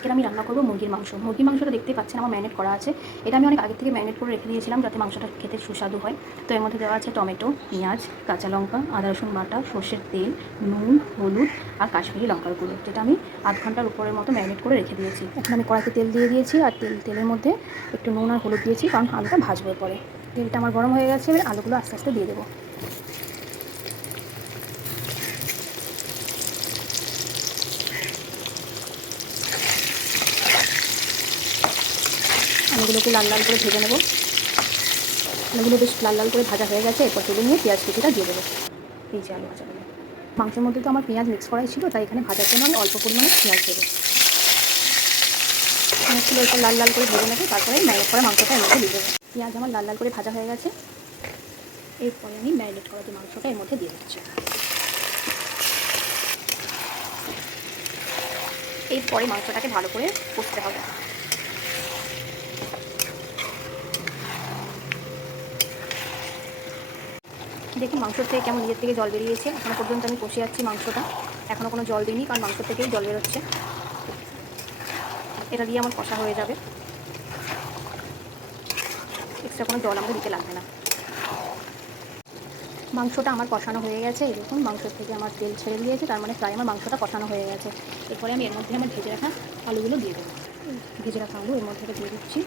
আজকে আমি রান্না করবো মুরগির মাংস। মুরগির মাংসটা দেখতেই পাচ্ছেন আমার ম্যারিনেট করা আছে। এটা আমি অনেক আগে থেকে ম্যারিনেট করে রেখে দিয়েছিলাম যাতে মাংসটা খেতে সুস্বাদু হয়। তো এর মধ্যে দেওয়া আছে টমেটো, পেঁয়াজ, কাঁচা লঙ্কা, আদা রসুন বাটা, সর্ষের তেল, নুন, হলুদ আর কাশ্মীরি লঙ্কার গুঁড়ো, যেটা আমি আধ ঘন্টার উপরের মতো ম্যারিনেট করে রেখে দিয়েছি। এখন আমি কড়াইতে তেল দিয়ে দিয়েছি আর তেলের মধ্যে একটু নুন আর হলুদ দিয়েছি, কারণ আলুটা ভাজবো পরে। তেলটা আমার গরম হয়ে গেছে, এবার আলুগুলো আস্তে আস্তে দিয়ে দেবো। আলুগুলোকে লাল লাল করে ভেজে নেব। আলুগুলো বেশ লাল লাল করে ভাজা হয়ে গেছে, এরপর তুলে নিয়ে পেঁয়াজ কুচিটা দিয়ে দেবো। এই যে আলু ভাজাগুলো, মাংসের মধ্যে তো আমার পেঁয়াজ মিক্স করাই ছিল, তাই এখানে ভাজার জন্য আমি অল্প পরিমাণে পেঁয়াজ দেবো। পেঁয়াজগুলো এরপর লাল লাল করে ভেজে নেবো, তারপরে ম্যারিনেট করা মাংসটা এর মধ্যে দিয়ে দেবো। পেঁয়াজ আমার লাল লাল করে ভাজা হয়ে গেছে, এরপরে আমি ম্যারিনেট করা যে মাংসটা এর মধ্যে দিয়ে দিচ্ছি। এরপরে মাংসটাকে ভালো করে কষতে হবে। দেখুন মাংসর থেকে কেমন নিজের থেকে জল বেরিয়েছে। এখনও পর্যন্ত আমি কষে যাচ্ছি মাংসটা, এখনও কোনো জল দিইনি, কারণ মাংস থেকেই জল বেরোচ্ছে। এটা দিয়ে আমার কষা হয়ে যাবে, এক্সট্রা কোনো জল আমাকে দিতে লাগবে না। মাংসটা আমার কষানো হয়ে গেছে, এই দেখুন মাংসর থেকে আমার তেল ছেড়ে দিয়েছে, তার মানে প্রায় আমার মাংসটা কষানো হয়ে গেছে। এরপরে আমি এর মধ্যে আমার ভেজে রাখা আলুগুলো দিয়ে দেবো। ভেজে রাখা আলু এর মধ্যে দিয়ে দিচ্ছি।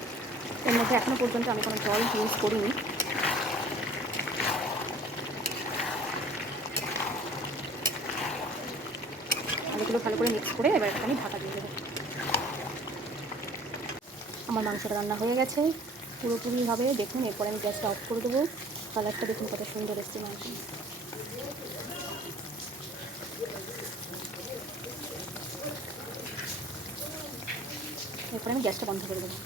এর মধ্যে এখনও পর্যন্ত আমি কোনো জল ইউজ করিনি। আলুগুলো ভালো করে মিক্স করে এবার আমি ঢাকা দিয়ে দেবো। আমার মাংসটা রান্না হয়ে গেছে পুরোপুরিভাবে, দেখুন। এরপরে আমি গ্যাসটা অফ করে দেবো। কালারটা দেখুন কত সুন্দর এসছে মাংস। এরপরে আমি গ্যাসটা বন্ধ করে দেবো।